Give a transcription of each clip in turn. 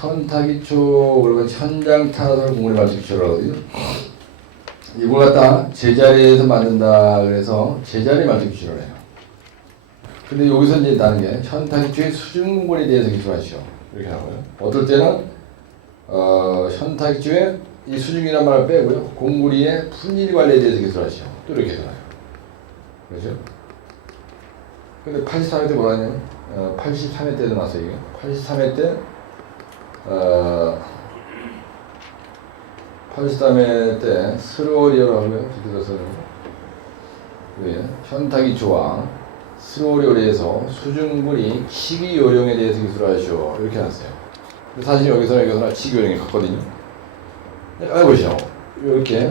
현타기초 그리고 현장 타설 공물의 말투기초라고 하거든요. 이걸 갖다 제자리에서 만든다 그래서 제자리 말투기초를 해요. 근데 여기서 이제 다른 게 현타기초의 수준공물에 대해서 기술하시오. 이렇게 하고요. 어떨 때는 현타기초의 이 수중이란 말을 빼고요. 공무리의 품질 관리에 대해서 기술하시오. 또 이렇게 해요. 그렇죠? 근데 83회 때 뭐라 하냐면 83회 때도 나왔어요. 이게 83회 때 83회 때 스로리어라고요. 기도서는 현타기초와 스로리어에서 수중물이 치기 요령에 대해서 기술하시오. 이렇게 해놨어요. 사실 여기서는 치기 요령이 같거든요. 보시죠. 이렇게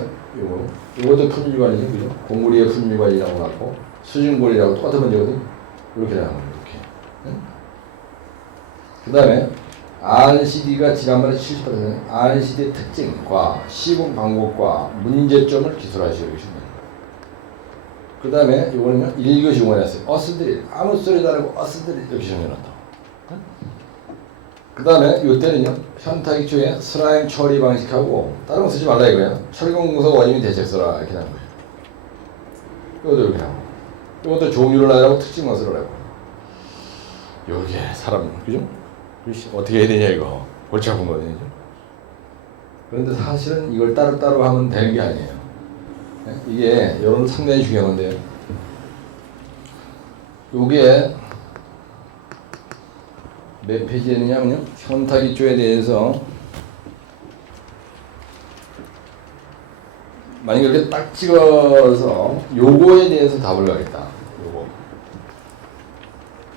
요것도 품질관리죠, 그죠? 공무리의 품질관리라고 하고 수중물이라고 똑같은 문제거든요. 이렇게 나오는 거예요. 이렇게. 그 다음에 RCD가 지난번에 70%는 RCD의 특징과 시공 방법과 문제점을 기술하시오. 그 다음에 이거는요 1교시 원했어요. 어스드릴 아무 소리 다르고 어스드릴 이렇게 정해놨다. 그 다음에 이때는요 현타기초의 슬라임 처리 방식하고 다른 거 쓰지 말라 이거야. 철공문서 원인이 대책 써라 이렇게 나온 거예요. 이것도 이렇게 하고 이것도 종류를 하라고 특징만 쓰라고. 요게 사람 그죠? 어떻게 해야 되냐 이거 골치 아픈 거거든요. 그런데 사실은 이걸 따로따로 하면 되는 게 아니에요. 이게 여러분 상당히 중요한 건데요. 요게 몇 페이지에 있느냐면요. 현타기초에 대해서 만약에 이렇게 딱 찍어서 요거에 대해서 답을 가겠다.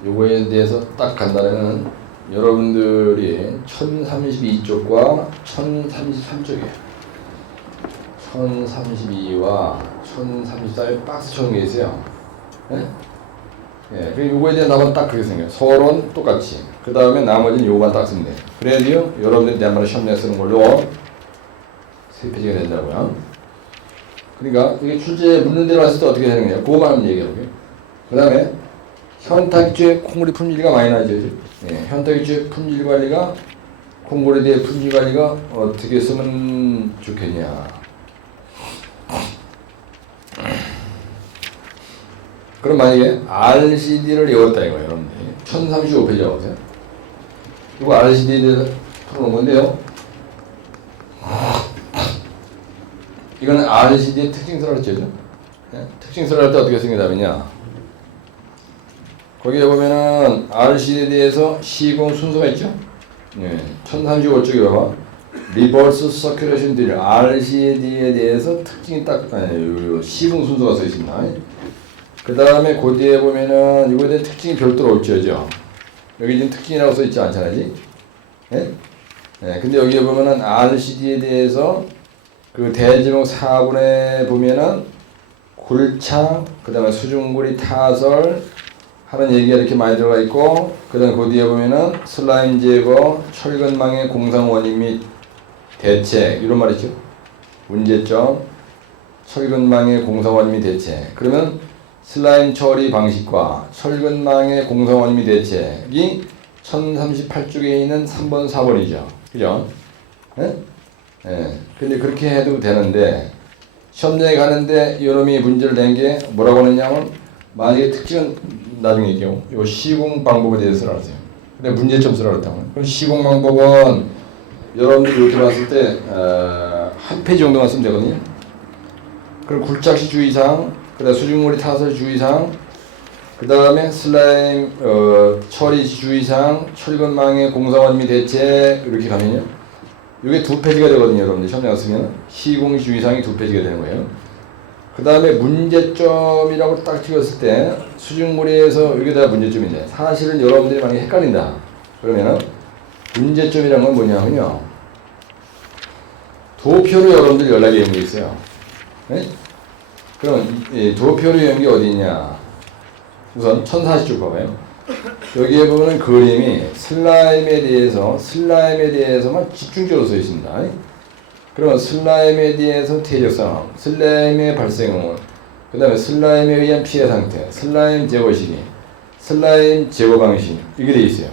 요거에 대해서 딱 간다면 여러분들이 1032쪽과 1033쪽이에요. 1032와 1034에 박스 쳐놓은 게 있어요. 네? 예, 그리고 요거에 대한 답은 딱 그렇게 생겨요. 서론 똑같이. 그 다음에 나머지는 요거만 딱 쓰면 돼요. 그래야지요, 여러분들이 내말을 시험에 쓰는 걸로 3페이지가 된다고요. 그러니까 이게 출제에 묻는 대로 했을 때 어떻게 되는 거냐. 그거만 한번 얘기해볼게요. 그 다음에 현타기초의 콩고리 품질가 많이 나죠. 예, 현타기초의 품질 관리가 콩고리에 대해 품질 관리가 어떻게 쓰면 좋겠냐. 그럼 만약에 RCD를 외웠다 이거예요, 여러분들이. 1035페이지라고 하세요. 이거 RCD에 대해서 풀어놓은 건데요. 이거는 RCD의 특징서를 했죠. 네? 특징서를 할 때 어떻게 생긴다면요. 거기에 보면은 RCD에 대해서 시공 순서가 있죠. 네. 1035쪽에 봐봐. 리버스 서큘레이션 드릴 RCD에 대해서 특징이 딱 시공 순서가 써 있습니다. 그 다음에 그 뒤에 보면은 이거에 대한 특징이 별도로 없죠. 여기 지금 특징이라고 써 있지 않잖아요. 네? 네, 근데 여기에 보면은 RCD에 대해서 그 대지목 4분에 보면은 굴착, 그 다음에 수중구리 타설 하는 얘기가 이렇게 많이 들어가 있고, 그 다음에 그 뒤에 보면은 슬라임 제거, 철근망의 공상 원인 및 대책, 이런 말이죠. 문제점, 철근망의 공상 원인 및 대책. 그러면 슬라임 처리 방식과 철근망의 공상 원인 및 대책이 1038쪽에 있는 3번, 4번이죠. 그죠? 예? 예. 근데 그렇게 해도 되는데, 시험장에 가는데 이놈이 문제를 낸 게 뭐라고 하느냐면, 만약에 특징은 나중에 얘기하고, 요 시공 방법에 대해서 쓰라 그러세요. 근데 문제점 쓰라 그랬다고요. 그럼 시공 방법은 여러분들이 이렇게 봤을 때, 한 페이지 정도만 쓰면 되거든요. 그럼 굴착시 주의사항, 그 다음에 수중물이 타설 주의사항, 그 다음에 슬라임 처리 주의사항, 철근망의 공사원 및 대책, 이렇게 가면요. 이게 2페이지가 되거든요, 여러분들. 시험장 쓰면 시공 주의사항이 2페이지가 되는 거예요. 그 다음에 문제점이라고 딱 찍었을 때 수중물에서 여기다가 문제점인데, 사실은 여러분들이 만약에 헷갈린다 그러면은 문제점이란 건 뭐냐면요, 도표로 여러분들 연락이 오는 게 있어요. 네? 그럼 이 도표로 오는 게 어디 있냐. 우선 1040쪽 봐봐요. 여기에 보면 그림이 슬라임에 대해서만 집중적으로 써 있습니다. 그러면 슬라임에 대해서 퇴적 상황, 슬라임의 발생은, 그 다음에 슬라임에 의한 피해 상태, 슬라임 제거 시기, 슬라임 제거 방식, 이게 돼 있어요.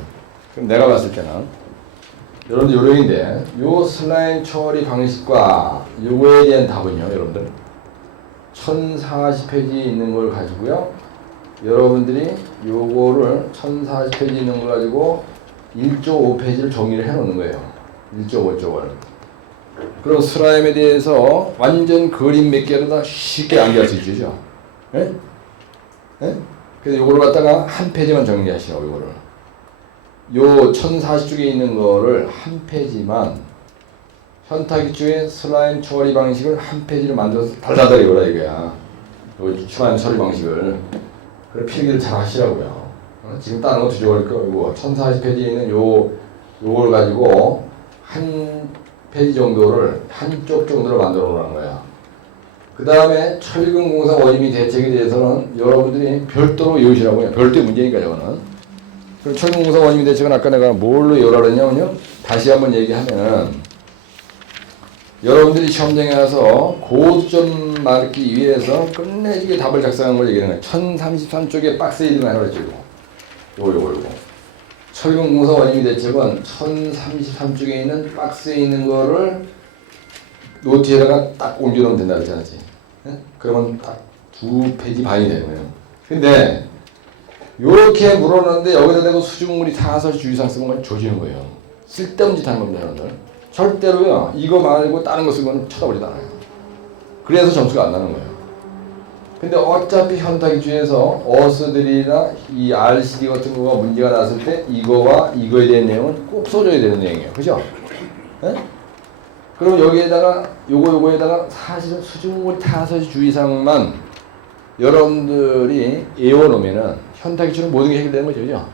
그럼 내가 봤을 때는 여러분들 요령인데 요 슬라임 처리 방식과 요거에 대한 답은요 여러분들 1040페이지에 있는 걸 가지고요 여러분들이 요거를 1040페이지 있는 걸 가지고 1.5페이지를 정리를 해 놓는 거예요. 1.5쪽을. 그럼 슬라임에 대해서 완전 그림 몇 개로 다 쉽게 암기할 수 있죠. 예? 예? 그래서 요거를 갖다가 한 페이지만 정리하시라고 요거를. 요 1040쪽에 있는 거를 한 페이지만 현타기 쪽에 슬라임 처리 방식을 한 페이지로 만들어서 달달하게 요라 이거야. 요 추가한 처리 방식을. 그래 필기를 잘 하시라고요. 지금 다른 거 두저거릴 거 이거 1040페이지에 있는 요걸 가지고 한 페이지 정도를 한쪽 정도로 만들어 놓는 거야. 그 다음에 철근공사 원인미 대책에 대해서는 여러분들이 별도로 외우시라고요. 별도의 문제니까 저거는. 그럼 철근공사 원인미 대책은 아까 내가 뭘로 외우라 그랬냐면요. 다시 한번 얘기하면 여러분들이 시험장에 가서 고점 맞기 위해서 끝내주게 답을 작성한 걸 얘기하는 거예요. 1033쪽에 박스에 있는 거 하나 그랬죠. 요거. 철근공사 원인미 대책은 1033쪽에 있는 박스에 있는 거를 노트에다가 딱 옮겨놓으면 된다 그랬잖아. 그러면 딱 2페이지 반이 되는 거예요. 근데 요렇게 물어놨는데 여기다 대고 수중물이 타서 주의사항 쓰는 건 조지는 거예요. 쓸데없는 짓 하는 겁니다, 여러분들. 절대로요. 이거 말고 다른 거 쓰고는 쳐다보지도 않아요. 그래서 점수가 안 나는 거예요. 근데 어차피 현타기주에서 어스들이나 이 RCD 같은 거가 문제가 났을 때 이거와 이거에 대한 내용은 꼭 써줘야 되는 내용이에요. 그죠? 네? 그럼 여기에다가 요거에다가 사실은 수중물 타서 주의사항만 여러분들이 외워놓으면은 현타기주는 모든 게 해결되는 거죠. 그죠?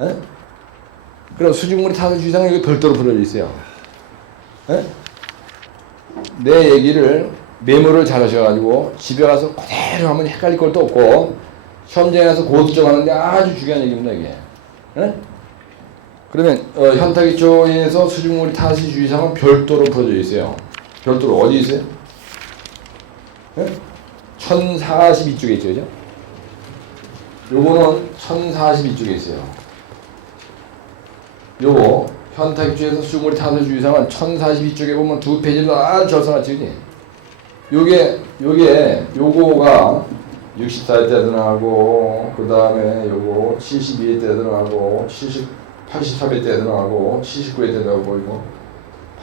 네? 그럼 수중물이 타서 주의사항은 여기 별도로 풀어져 있어요. 네? 내 얘기를 메모를 잘 하셔가지고 집에 가서 그대로 하면 헷갈릴 것도 없고 시험장에 가서 고득점 하는데 아주 중요한 얘기입니다 이게. 네? 그러면 현타기 쪽에서 수중물 타시 주의사항은 별도로 풀어져 있어요. 별도로 어디 있어요? 네? 1042쪽에 있죠, 그죠? 요거는 1042쪽에 있어요. 요거 현타기 쪽에서 수중물 타시 주의사항은 1042쪽에 보면 2페이지로 아주 절상하지. 요거가 64회 때도 나오고, 그 다음에 요거 72회 때도 나오고, 83회 때도 나오고, 79회 때도 나오고, 이거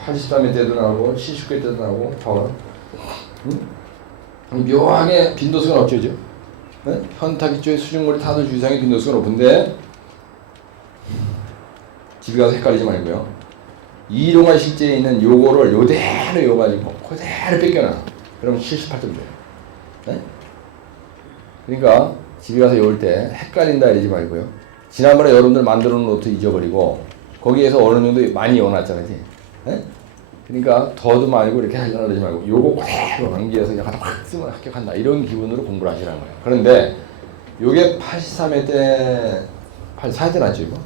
83회 때도 나오고, 79회 때도 나오고, 봐봐. 묘하게 빈도수가 높죠, 그죠? 네? 현타기 쪽에 수중물이 타도 주의사항의 빈도수가 높은데, 집에 가서 헷갈리지 말고요. 이동화 실제에 있는 요거를 요대로 외워가지고, 그대로 뺏겨놔. 그럼 78점 줘요. 네? 그러니까 집에 가서 외울 때 헷갈린다 이러지 말고요. 지난번에 여러분들 만들어 놓은 노트 잊어버리고 거기에서 어느 정도 많이 외워놨잖아요. 네? 그러니까 더도 말고 이렇게 하려고 그러지 말고 요거 그대로 암기해서 그냥 확 쓰면 합격한다 이런 기분으로 공부를 하시라는 거예요. 그런데 요게 83회 때 84회 때 났죠 이거?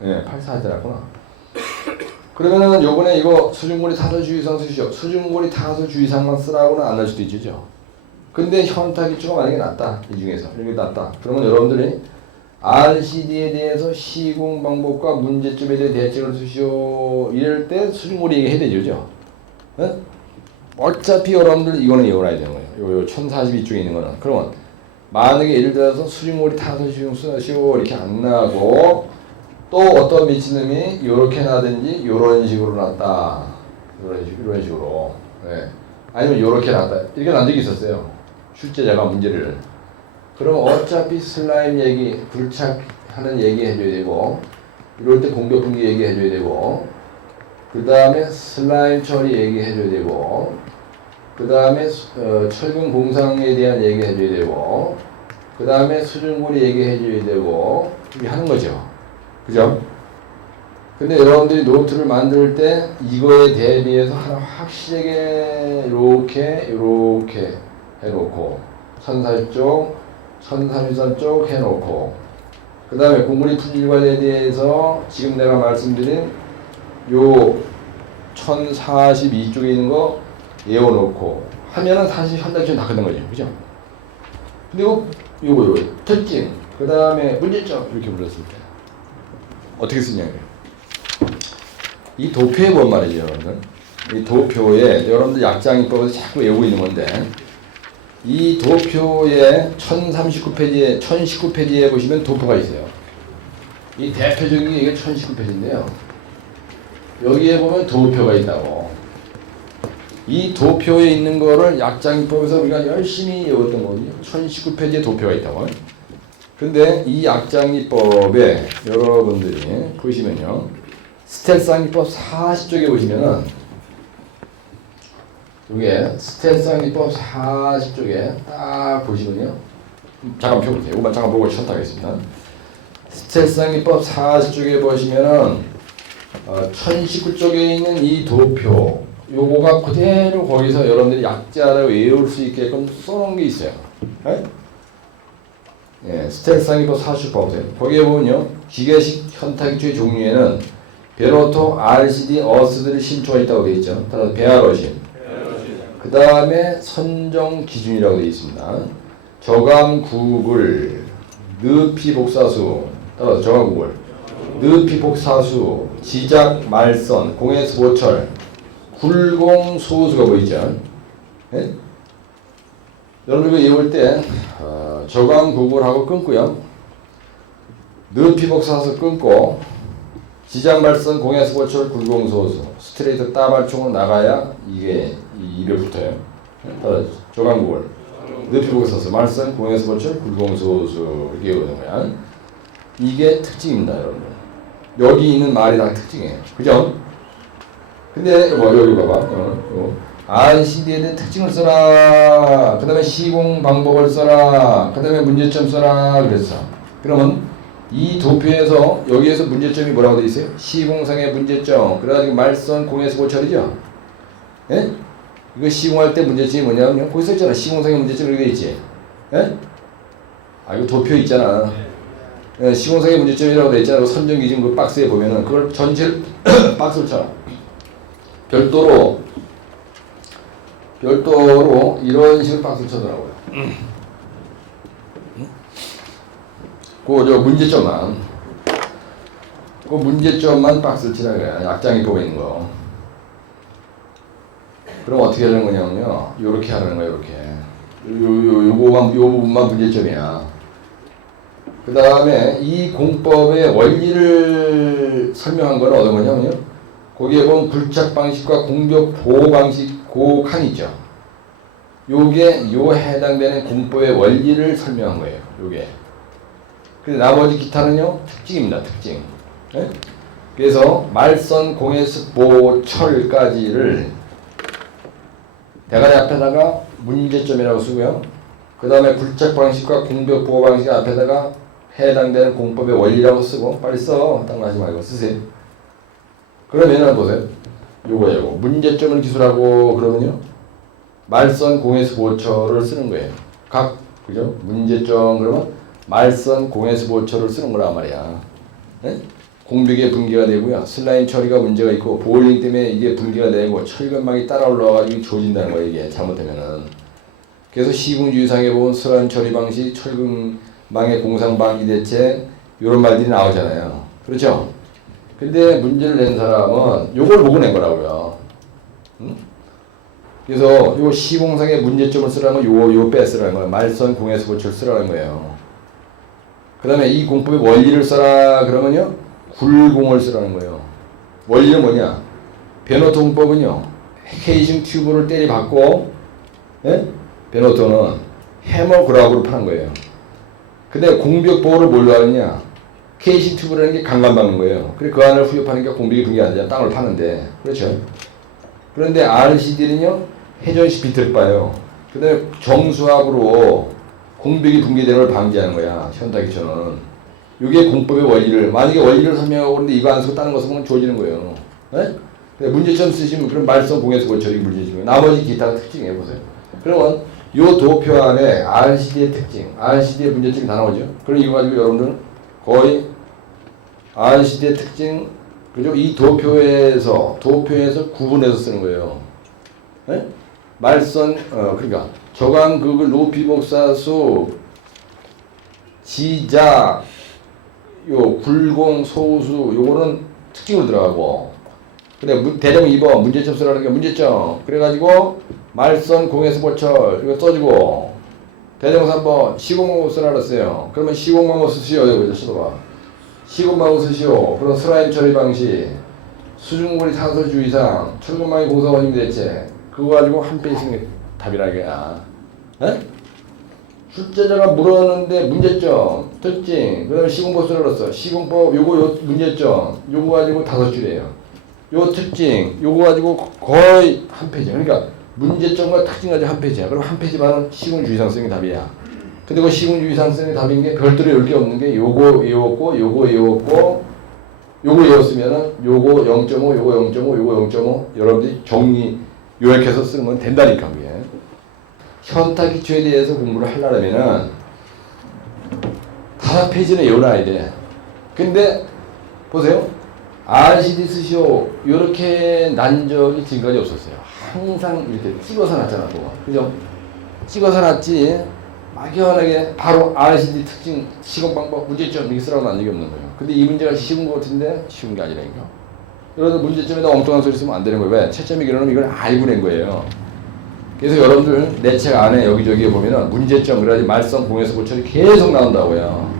네, 84회 때 났구나. 그러면은 요번에 이거 수중고리 타서 주의사항 쓰시죠. 수중고리 타서 주의사항만 쓰라고는 안 할 수도 있죠. 근데 현타기주가 만약에 났다. 이 중에서 이렇게 났다. 그러면 여러분들이 RCD에 대해서 시공 방법과 문제점에 대해 대책을 쓰시오. 이럴 때 수중고리 얘기해야 되죠. 네? 어차피 여러분들 이거는 외워놔야 되는 거예요. 요 1042쪽에 있는 거는. 그러면 만약에 예를 들어서 수중고리 타서 쓰시오 이렇게 안 나고 또 어떤 미친놈이 요렇게 나든지 요런 식으로 났다. 이런 식으로. 네. 아니면 요렇게 났다. 이렇게 난 적이 있었어요. 출제자가 문제를. 그럼 어차피 슬라임 얘기, 불착하는 얘기 해줘야 되고, 이럴 때 공격 분기 얘기 해줘야 되고, 그 다음에 슬라임 처리 얘기 해줘야 되고, 그 다음에 철근 공상에 대한 얘기 해줘야 되고, 그 다음에 수중고리 얘기 해줘야 되고, 이렇게 하는 거죠. 그죠? 근데 여러분들이 노트를 만들 때 이거에 대비해서 하나 확실하게 이렇게 해놓고 1040쪽, 1033쪽 해놓고 그 다음에 공부리 풀일관에 대해서 지금 내가 말씀드린 요 1042쪽에 있는 거 외워놓고 하면은 사실 현장처럼 다 끝난 거죠. 그죠? 근데 요거 특징, 그 다음에 문제점 이렇게 불렀을 때 어떻게 쓰냐고요. 이 도표에 뭔 말이죠, 여러분들? 이 도표에 여러분들 약장이법에서 자꾸 외우고 있는 건데 이 도표에 1039페이지에 1019페이지에 보시면 도표가 있어요. 이 대표적인 게 이게 1019페이지인데요. 여기에 보면 도표가 있다고. 이 도표에 있는 거를 약장이법에서 우리가 열심히 외웠던 거거든요. 1019페이지에 도표가 있다고. 근데 이 약장이법에 여러분들이 보시면요. 스텔상기법 40쪽에 보시면은 이게 스텔상기법 40쪽에 딱 보시면요. 잠깐 펴보세요. 이거만 잠깐 보고 시작하겠습니다. 스텔상기법 40쪽에 보시면은 1019쪽에 있는 이 도표 요거가 그대로 거기서 여러분들이 약자를 외울 수 있게끔 써놓은 게 있어요. 네? 예, 스텔상기법 40쪽 보세요. 거기에 보면요. 기계식 현타기초의 종류에는 베로토, RCD, 어스들이 신초가 있다고 되어 있죠. 따라서 베아러신. 그 다음에 선정 기준이라고 되어 있습니다. 저감 구글, 느피 복사수, 따라서 저감 구글, 느피 복사수, 지작 말선, 공해수 보철, 굴공 소수가 보이죠. 네? 여러분 이거 외울 때 저감 구글하고 끊고요. 느피 복사수 끊고 지장 발선 공해수 보철 굴공 소수 스트레이트 따발총으로 나가야 이게 입에 붙어요. 조강 구글 느피 복사수 말선 공해수 보철 굴공 소수 이렇게 외우는 거야. 이게 특징입니다, 여러분들. 여기 있는 말이 다 특징이에요. 그죠? 근데 여기 봐봐. RCD에 대한 특징을 써라. 그 다음에 시공 방법을 써라. 그 다음에 문제점 써라. 그랬어. 그러면 이 도표에서 여기에서 문제점이 뭐라고 되어 있어요? 시공상의 문제점. 그래가지고 말선 공해수 보철이죠. 예? 이거 시공할 때 문제점이 뭐냐면 거기 써있잖아. 시공상의 문제점 이렇게 있지. 예? 아 이거 도표 있잖아. 예, 시공상의 문제점이라고 되어 있잖아. 선정 기준 그 박스에 보면은 그걸 전체를 박스를 쳐라. 별도로 이런 식으로 박스를 쳐더라고요. 그 문제점만 박스를 치라 그래. 약장이법에 있는 거. 그럼 어떻게 하는 거냐면요. 요렇게 하는 거야, 요렇게. 요 부분만 문제점이야. 그 다음에 이 공법의 원리를 설명한 건 어떤 거냐면요. 거기에 보면 굴착 방식과 공격 보호 방식, 그 칸 있죠. 요게 해당되는 공법의 원리를 설명한 거예요, 요게. 근데 나머지 기타는요, 특징입니다, 특징. 네? 그래서 말선, 공해수, 보철까지를 대가리 앞에다가 문제점이라고 쓰고요. 그 다음에 굴착 방식과 공격 보호 방식 앞에다가 해당되는 공법의 원리라고 쓰고, 빨리 써. 딴 거 하지 말고 쓰세요. 그러면은 보세요. 요거. 문제점을 기술하고 그러면요. 말선, 공해수, 보철을 쓰는 거예요. 그죠? 문제점, 그러면 말선, 공해수, 보철을 쓰는 거란 말이야. 네? 공백에 붕괴가 되고요. 슬라임 처리가 문제가 있고, 보일링 때문에 이게 붕괴가 되고, 철근망이 따라 올라와가지고 조진다는 거예요, 이게 잘못되면은. 그래서 시공주의상에 보면 슬라임 처리 방식, 철근망의 공상 방지 대책, 이런 말들이 나오잖아요. 그렇죠? 근데 문제를 낸 사람은 요걸 보고 낸 거라고요. 응? 그래서 요 시공상의 문제점을 쓰라는 건 요 빼쓰라는 거예요. 말선, 공해수, 보철 쓰라는 거예요. 그 다음에 이 공법의 원리를 써라 그러면요. 굴공을 쓰라는 거예요. 원리는 뭐냐? 베노토 공법은요. 케이징 튜브를 때리박고 예? 베노토는 해머 그라브로 파는 거예요. 근데 공벽 보호를 뭘로 하느냐? 케이징 튜브라는 게 강간 박는 거예요. 그래 그 안을 후협하는 게 공벽이 붕괴 안 되잖아. 땅을 파는데. 그렇죠? 그런데 RCD는요. 회전식 비트를 빠요. 그 다음에 정수압으로 공벽이 붕괴되는 걸 방지하는 거야. 현타기처는. 이게 공법의 원리를, 만약에 원리를 설명하고 그러는데 이거 안 쓰고 다른 거 쓰면 조지는 거예요. 네? 문제점 쓰시면 그럼 말선 공해수 보철이 문제점이에요. 나머지 기타가 특징이에요. 보세요. 그러면 요 도표 안에 RCD의 특징, RCD의 문제점이 다 나오죠. 그럼 이거 가지고 여러분들은 거의 RCD의 특징, 그죠? 이 도표에서 구분해서 쓰는 거예요. 네? 말선, 그러니까 저강극을 높이 복사수, 지작, 요 굴공, 소수, 요거는 특징으로 들어가고, 근데 대령 2번 문제점 쓰라는 게 문제점. 그래가지고 말선 공에서 보철 이거 써주고 대령 3번 시공방법 쓰라 그랬어요. 그러면 시공방법 쓰시오. 여기서 써봐. 시공방법 쓰시오. 그럼 슬라임 처리 방식 수중거리 탄소 주의상 철근망이 공사 원인 대체 그거 가지고 한 페이지 쓰는 게 답이라 이거야. 에? 출제자가 물었는데 문제점, 특징, 그 다음에 시공법 쓰라 그랬어. 시공법 요거 요 문제점 요거 가지고 5줄이에요. 요 특징 요거 가지고 거의 한 페이지. 그러니까 문제점과 특징 가지고 한 페이지야. 그럼 한 페이지만은 시공주의상 쓰는 게 답이야. 근데 그 시공주의상 쓰는 게 답인 게 별도로 열 게 없는 게 요거 외웠고 요거 외웠고 요거 외웠으면은 요거 0.5 요거 0.5 요거 0.5 여러분들이 정리 요약해서 쓰는 건 된다니까 그게. 현타 기초에 대해서 공부를 하려면은 5페이지는 외워놔야 돼. 근데 보세요. RCD 쓰시오. 요렇게 난 적이 지금까지 없었어요. 항상 이렇게 찍어서 놨잖아, 또. 그죠? 찍어서 놨지. 막연하게 바로 RCD 특징, 시공방법, 문제점 이렇게 쓰라고 난 적이 없는 거예요. 근데 이 문제가 쉬운 것 같은데 쉬운 게 아니라니까. 여러분들 문제점에다 엉뚱한 소리 쓰면 안 되는 거예요. 왜? 채점이 결론은 이걸 알고 낸 거예요. 그래서 여러분들 내 책 안에 여기저기 보면은 문제점, 그래야지 말썽, 공에서 고철이 계속 나온다고요.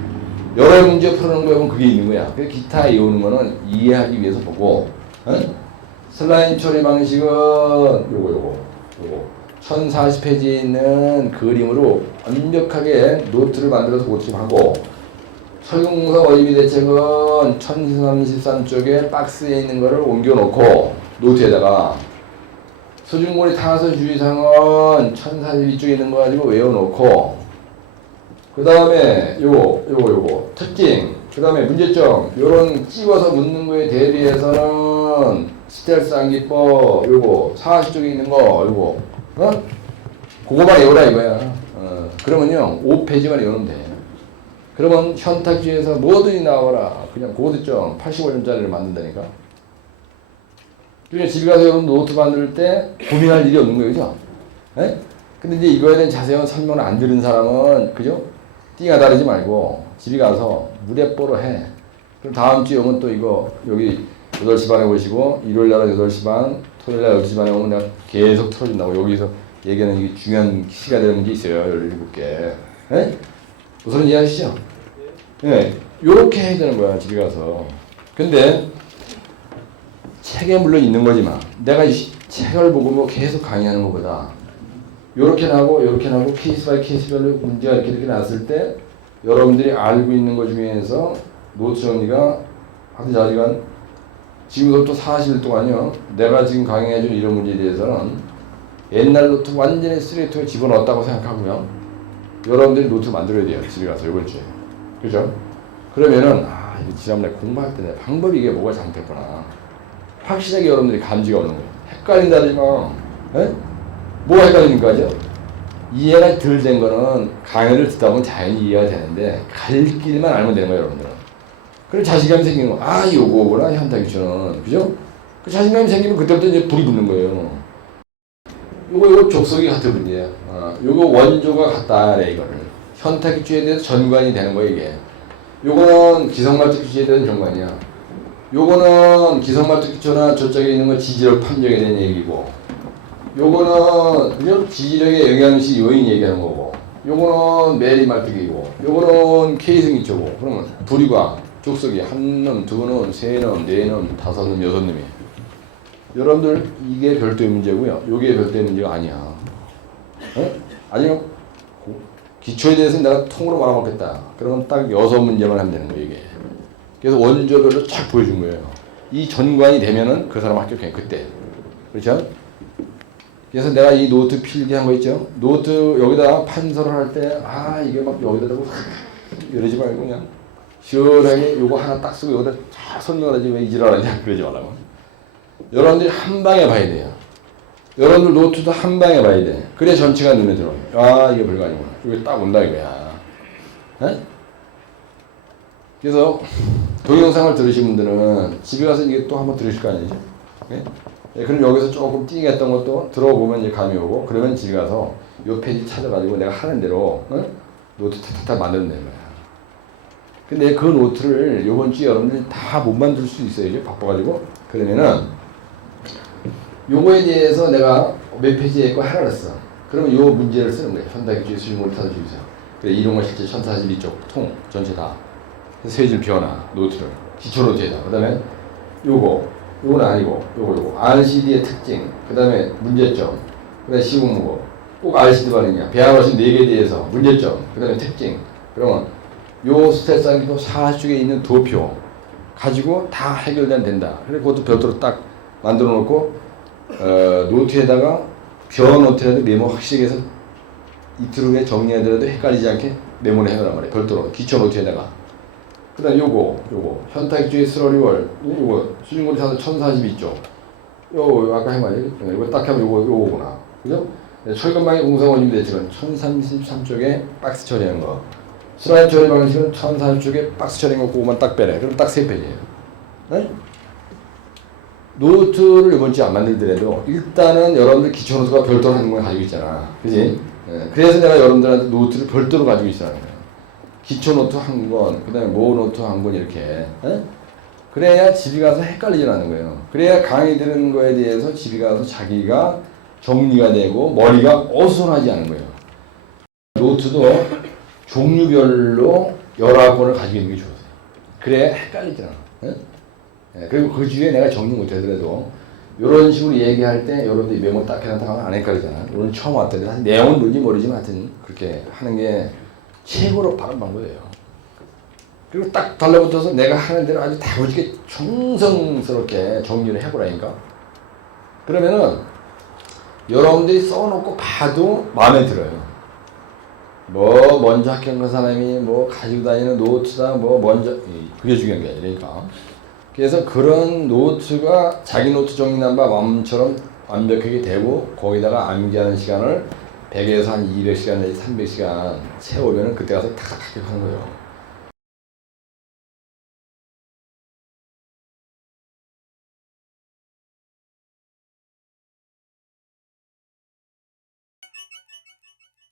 여러 문제 풀어놓은 거에 보면 그게 있는 거야. 그 기타 이오는 거는 이해하기 위해서 보고, 슬라임 처리 방식은 요거 1040페이지에 있는 그림으로 완벽하게 노트를 만들어서 고침하고, 철공사 원리비 대책은 1033쪽에 박스에 있는 거를 옮겨놓고 노트에다가 수중거리 탄소 주의사항은 1042쪽에 있는 거 가지고 외워놓고, 그 다음에 요거 특징, 그 다음에 문제점 요런 찍어서 묻는 거에 대비해서는 스텔스 암기법 요거 40쪽에 있는 거 요거 그거만 외우라 이거야. 그러면요 5페이지만 외우면 돼. 그러면 현탁지에서 뭐든지 나와라. 그냥 고득점 85점짜리를 만든다니까. 그러니까 집에 가서 여러분 노트 만들 때 고민할 일이 없는 거예요. 그죠? 에? 근데 이제 이거에 대한 자세한 설명을 안 들은 사람은, 그죠? 띵아 다르지 말고 집에 가서 무대뽀로 해. 그럼 다음 주에 오면 또 이거 여기 8시 반에 오시고 일요일 날 8시 반, 토요일 날 12시 반에 오면 내가 계속 틀어준다고. 여기서 얘기하는 이게 중요한 시가 되는 게 있어요. 17개. 에? 우선 이해하시죠? 예. 요렇게 해야 되는 거야, 집에 가서. 근데 책에 물론 있는 거지만 내가 이 책을 보고 뭐 계속 강의하는 것보다 요렇게 나고 요렇게 나고 케이스 바이 케이스별로 문제가 이렇게 나왔을 때 여러분들이 알고 있는 것 중에서 노트 정리가 하여튼 자지간 지금부터 40일 동안요 내가 지금 강의해준 이런 문제에 대해서는 옛날 노트 완전히 쓰레기통에 집어넣었다고 생각하고요 여러분들이 노트 만들어야 돼요. 집에 가서 이번 주에. 그죠? 그러면은 이 지난번에 공부할 때 내 방법이 이게 뭐가 잘못됐구나 확실하게 여러분들이 감지가 오는 거예요. 헷갈린다든지 뭐가 헷갈리니까죠? 이해가 덜 된 거는 강의를 듣다 보면 자연히 이해가 되는데 갈 길만 알면 되는 거예요, 여러분들은. 그럼 자신감이 생기는 거. 요거구나, 현타기초는. 그죠? 그 자신감이 생기면 그때부터 이제 불이 붙는 거예요. 요거 족속이 같은 문제예요. 요거 원조가 같다, 이거를. 현타기초에 대해서 전관이 되는 거예요, 이게. 요거는 기성말투 기초에 대한 전관이야. 요거는 기성말투 기초나 저쪽에 있는 건 지지력 판정에 대한 얘기고, 요거는 그죠? 지지력의 영향시 요인 얘기하는 거고, 요거는 매리말투기고, 요거는 K승 기초고. 그러면 불이과 족속이 한 놈, 두 놈, 세 놈, 네 놈, 다섯 놈, 여섯 놈이. 여러분들 이게 별도의 문제고요. 요게 별도의 문제가 아니야. 아니면 기초에 대해서 내가 통으로 말아먹겠다. 그러면 딱 6문제만 하면 되는 거예요, 이게. 그래서 원조별로 쫙 보여준 거예요. 이 전관이 되면은 그 사람 합격해, 그때. 그렇죠? 그래서 내가 이 노트 필기한 거 있죠? 노트 여기다 판서를 할 때, 이게 막 여기다 대고 이러지 말고 그냥 시원하게 요거 하나 딱 쓰고 여기다 쫙 설명을 하지 왜 이지랄하냐 그러지 말라고. 여러분들이 한 방에 봐야 돼요. 여러분들 노트도 한 방에 봐야 돼. 그래 전체가 눈에 들어. 이게 별거 아니구나. 이게 딱 온다 이거야. 에? 그래서 동영상을 들으신 분들은 집에 가서 이게 또 한번 들으실 거 아니죠? 네? 그럼 여기서 조금 띵했던 것도 들어보면 이제 감이 오고, 그러면 집에 가서 요 페이지 찾아가지고 내가 하는 대로 노트 탁탁탁 만들면 되는 거야. 근데 그 노트를 요번 주에 여러분들이 다 못 만들 수 있어요. 이제 바빠가지고. 그러면은 요거에 대해서 내가 몇 페이지에 있고 하라 그랬어. 그러면 요 문제를 쓰는 거예요. 현대기주의 수준으로 타주세요. 그래 이런 거 실제 1042쪽 통 전체 다 세 줄 비워놔 노트를 기초 노트에다. 그다음에 요거는 아니고 요거 RCD의 특징. 그다음에 문제점. 그다음에 시공무고. 꼭 RCD 반응이야. 배합하신 4개에 대해서 문제점. 그다음에 특징. 그러면 요 스트레스 안기도 4쪽에 있는 도표 가지고 다 해결되면 된다. 그래 그것도 별도로 딱 만들어 놓고 노트에다가 벼 노트에다 메모 확실히 해서 이틀 후에 정리하더라도 헷갈리지 않게 메모를 해놓으란 말이야. 별도로 기초 노트에다가. 그 다음 요거 현타익주의 스러리월 요거 수준고리 사서 1042쪽 요 아까 해봐요. 이거 딱 하면 요거구나. 그죠? 철근방의 공사원님 대책은 1033쪽에 박스 처리하는 거. 슬라임 처리 방식은 1040쪽에 박스 처리한 거 그거만 딱 빼래. 그럼 딱 3페이지예요. 네? 노트를 이번 주에 안 만들더라도 일단은 여러분들 기초 노트가 별도로 하는 걸 가지고 있잖아. 그지? 네. 그래서 내가 여러분들한테 노트를 별도로 가지고 있어야 하는 거야. 기초 노트 한 권, 그 다음에 모 노트 한 권 이렇게. 네? 그래야 집에 가서 헷갈리지 않는 거예요. 그래야 강의 들은 거에 대해서 집에 가서 자기가 정리가 되고 머리가 어수선하지 않은 거예요. 노트도 종류별로 여러 권을 가지고 있는 게 좋아요. 그래야 헷갈리잖아. 네? 네, 그리고 그 주에 내가 정리 못하더라도 이런 식으로 얘기할 때 여러분들이 메모 딱 해놨다가 안 헷갈리잖아. 오늘 처음 왔더니 사실 내용은 뭔지 모르지만 하여튼 그렇게 하는 게 최고로 빠른 방법이에요. 그리고 딱 달라붙어서 내가 하는 대로 아주 다부지게 정성스럽게 정리를 해보라니까. 그러면은 여러분들이 써놓고 봐도 마음에 들어요. 뭐 먼저 합격한 사람이 뭐 가지고 다니는 노트다 뭐 먼저 그게 중요한 게 아니라니까. 그래서 그런 노트가 자기 노트 정리한 바 마음처럼 완벽하게 되고 거기다가 암기하는 시간을 100에서 한 200시간 내지 300시간 채우면 그때 가서 탁탁 합격하는 거예요.